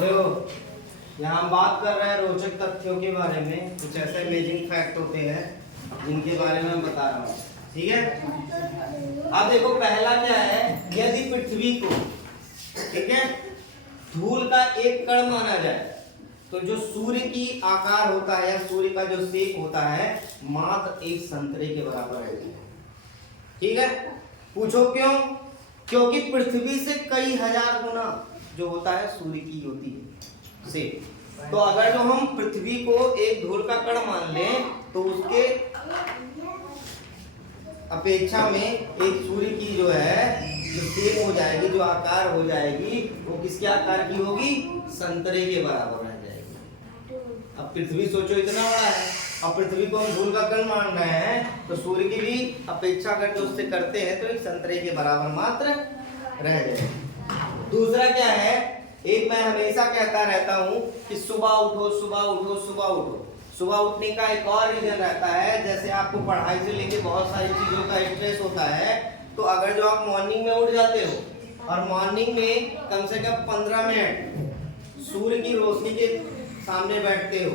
देखो यहाँ हम बात कर रहे हैं रोचक तथ्यों के बारे में। कुछ ऐसे अमेजिंग फैक्ट होते हैं जिनके बारे में मैं बता रहा हूँ, ठीक है। अब देखो पहला क्या है, यदि पृथ्वी को, ठीक है, धूल का एक कण माना जाए तो जो सूर्य की आकार होता है या सूर्य का जो शेप होता है मात्र एक संतरे के बराबर है, ठीक है। पूछो क्यों? क्योंकि पृथ्वी से कई हजार गुना जो होता है सूर्य की होती है से। तो अगर जो हम पृथ्वी को एक धूल का कण मान लें तो उसके अपेक्षा में एक सूर्य की जो है जो शेप हो जाएगी, जो आकार हो जाएगी, वो किसके आकार की होगी? संतरे के बराबर रह जाएगी। अब पृथ्वी सोचो इतना बड़ा है, अब पृथ्वी को हम धूल का कण मान रहे हैं तो सूर्य की भी अपेक्षा करके उससे करते हैं तो एक संतरे के बराबर मात्र रह जाएगी। दूसरा क्या है, एक मैं हमेशा कहता रहता हूं कि सुबह उठो सुबह उठो सुबह उठो। सुबह उठने का एक और रीजन रहता है, जैसे आपको पढ़ाई से लेके बहुत सारी चीजों का स्ट्रेस होता है, तो अगर जो आप मॉर्निंग में उठ जाते हो और मॉर्निंग में कम से कम 15 मिनट सूर्य की रोशनी के सामने बैठते हो,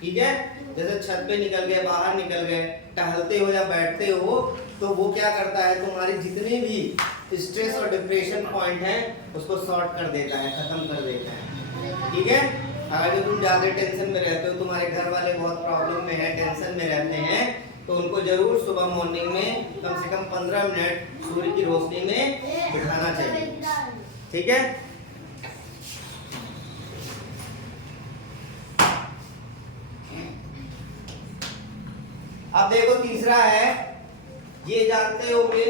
ठीक है, जैसे छत पे निकल गए, बाहर निकल गए, टहलते हो या बैठते हो, तो वो क्या करता है, तुम्हारी जितने भी स्ट्रेस और डिप्रेशन पॉइंट है उसको सॉर्ट कर देता है, खत्म कर देता है, ठीक है। अगर जो तुम ज्यादा टेंशन में रहते हो, तुम्हारे घर वाले बहुत प्रॉब्लम में है, टेंशन में रहते हैं, तो उनको जरूर सुबह मॉर्निंग में कम से कम 15 मिनट सूर्य की रोशनी में बिठाना चाहिए, ठीक है। अब देखो तीसरा है, ये जानते होंगे,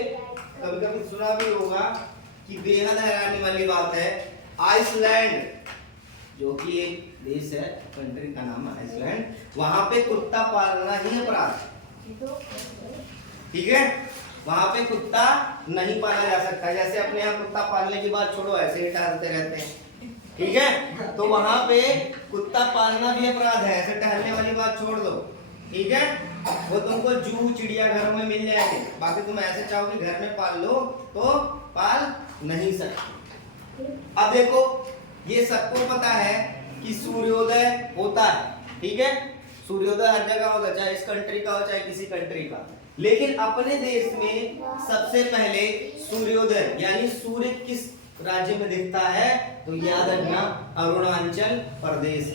कभी कभी सुना भी होगा कि बेहद हैरानी वाली बात है, आइसलैंड जो कि एक देश है, कंट्री का नाम है आइसलैंड, वहां पे कुत्ता पालना ही अपराध है, ठीक है। वहां पे कुत्ता नहीं पाला जा सकता, जैसे अपने यहाँ कुत्ता पालने की बात छोड़ो, ऐसे ही टहलते रहते हैं, ठीक है। तो वहां पे कुत्ता पालना भी अपराध है, ऐसे टहलने वाली बात छोड़ दो, ठीक है। वो तुमको जू चिड़ियाघरों में मिल जाएंगे, बाकी तुम ऐसे चाहो कि घर में पाल लो तो पाल नहीं सकते। अब देखो ये सबको पता है कि सूर्योदय होता है, ठीक है, सूर्योदय हर जगह होगा, चाहे इस कंट्री का हो चाहे किसी कंट्री का, लेकिन अपने देश में सबसे पहले सूर्योदय यानी सूर्य किस राज्य में दिखता है, तो याद रखना अरुणाचल प्रदेश।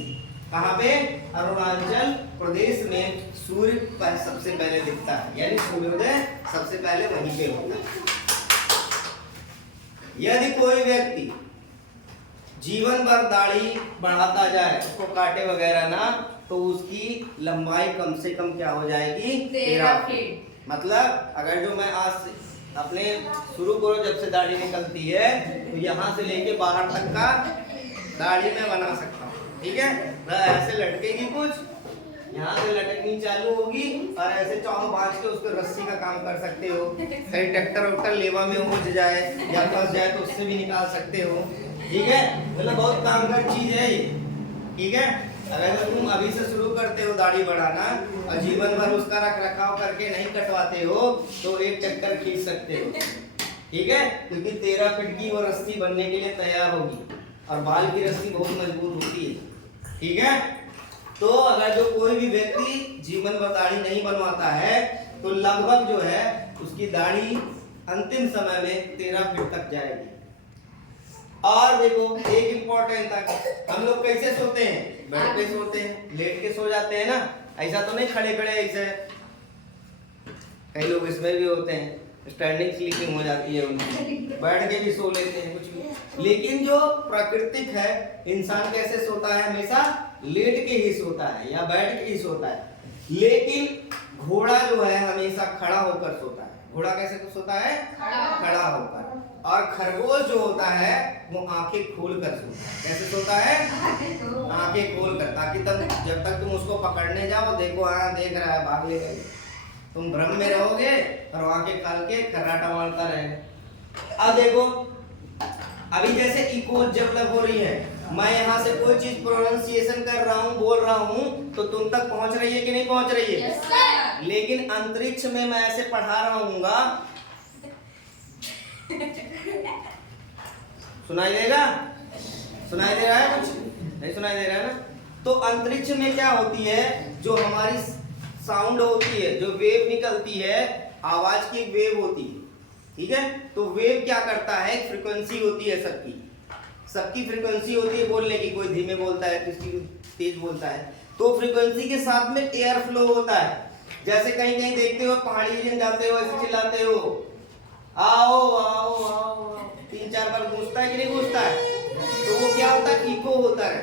कहाँ पे? अरुणाचल प्रदेश में सूर्य सबसे पहले दिखता है, यानी सूर्योदय सबसे पहले वहीं पे होता है। यदि कोई व्यक्ति जीवन भर दाढ़ी बढ़ाता जाए, उसको काटे वगैरह ना, तो उसकी लंबाई कम से कम क्या हो जाएगी? 13 फीट। मतलब अगर जो मैं आज से अपने शुरू करो, जब से दाढ़ी निकलती है तो यहाँ से लेके बाहर तक का दाढ़ी में बना सकता हूँ, ठीक है। ऐसे लटकेगी, कुछ यहाँ से लटकनी चालू होगी और ऐसे चाहो बांध के उसको रस्सी का काम कर सकते हो। कहीं ट्रैक्टर वक्टर लेवा में उलझ जाए या फंस जाए तो उससे भी निकाल सकते हो, ठीक है। मतलब बहुत कामगार चीज है ये, ठीक है। अगर तुम अभी से शुरू करते हो दाढ़ी बढ़ाना और जीवन भर उसका रख रखाव करके नहीं कटवाते हो तो एक चक्कर खींच सकते हो, ठीक है, क्योंकि 13 फीट की वो रस्सी बनने के लिए तैयार होगी और बाल की रस्सी बहुत मजबूत होती है, ठीक है। तो अगर जो कोई भी व्यक्ति जीवन भर दाढ़ी नहीं बनवाता है तो लगभग जो है उसकी दाढ़ी अंतिम समय में 13 फीट तक जाएगी। और देखो एक इम्पोर्टेंट था, हम लोग कैसे सोते हैं? बेड पे सोते हैं, लेट के सो जाते हैं ना, ऐसा तो नहीं खड़े खड़े ऐसे, कई लोग इसमें भी होते हैं, स्टैंडिंग स्लीपिंग हो जाती है उनकी, बैठ के भी सो लेते हैं कुछ भी। लेकिन जो प्राकृतिक है, इंसान कैसे सोता है? हमेशा लेट के ही सोता है या बैठ के ही सोता है। लेकिन घोड़ा जो है हमेशा खड़ा होकर सोता है। घोड़ा कैसे सोता है? खड़ा होकर। और खरगोश जो होता है वो आंखें खोल कर सोता है। कैसे सोता है? आंखें खोल कर, ताकि तब जब तक तुम उसको पकड़ने जाओ, देखो हाँ देख रहा है, भाग लेगा, तुम भ्रम में रहोगे और आंखें खोल के खर्राटा मारता रहेगा। अब देखो अभी जैसे इको डेवलप हो रही है, मैं यहाँ से कोई चीज प्रोनाउंसिएशन कर रहा हूँ, बोल रहा हूँ, तो तुम तक पहुंच रही है कि नहीं पहुंच रही है? yes, लेकिन अंतरिक्ष में मैं ऐसे पढ़ा रहा हूँगा, सुनाई देगा? सुनाई दे रहा है कुछ? नहीं सुनाई दे रहा है ना। तो अंतरिक्ष में क्या होती है, जो हमारी साउंड होती है, जो वेव निकलती है, आवाज की एक वेव होती है, ठीक है। तो वेव क्या करता है, एक फ्रीक्वेंसी होती है सबकी फ्रीक्वेंसी होती है बोलने की, कोई धीमे बोलता है, किसी तेज बोलता है। तो फ्रीक्वेंसी के साथ में एयर फ्लो होता है। जैसे कहीं कहीं देखते हो पहाड़ी एरिया जाते हो, ऐसे चिल्लाते हो आओ आओ आओ, 3-4 बार गूंजता है कि नहीं गूंजता है, तो वो क्या होता है, इको होता है,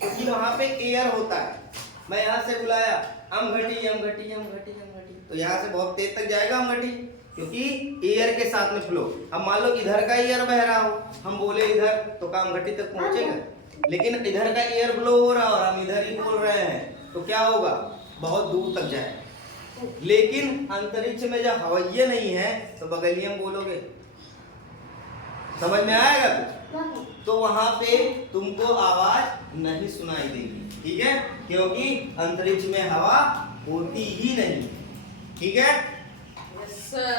क्योंकि वहां पे एयर होता है। मैं यहाँ से बुलाया अम घटी अम घटी अम घटी अम घटी, तो यहाँ से बहुत तेज तक जाएगा अम घटी, क्योंकि एयर के साथ में फ्लो। अब मान लो इधर का एयर बह रहा हो, हम बोले इधर, तो काम घटी तक पहुंचेगा, लेकिन इधर का एयर फ्लो हो रहा और हम इधर ही बोल रहे हैं, तो क्या होगा, बहुत दूर तक जाएगा। लेकिन अंतरिक्ष में जब हवाइये नहीं है तो बगलिया में बोलोगे, समझ में आएगा कुछ, तो वहां पे तुमको आवाज नहीं सुनाई देगी, ठीक है, क्योंकि अंतरिक्ष में हवा होती ही नहीं, ठीक है। Yes sir.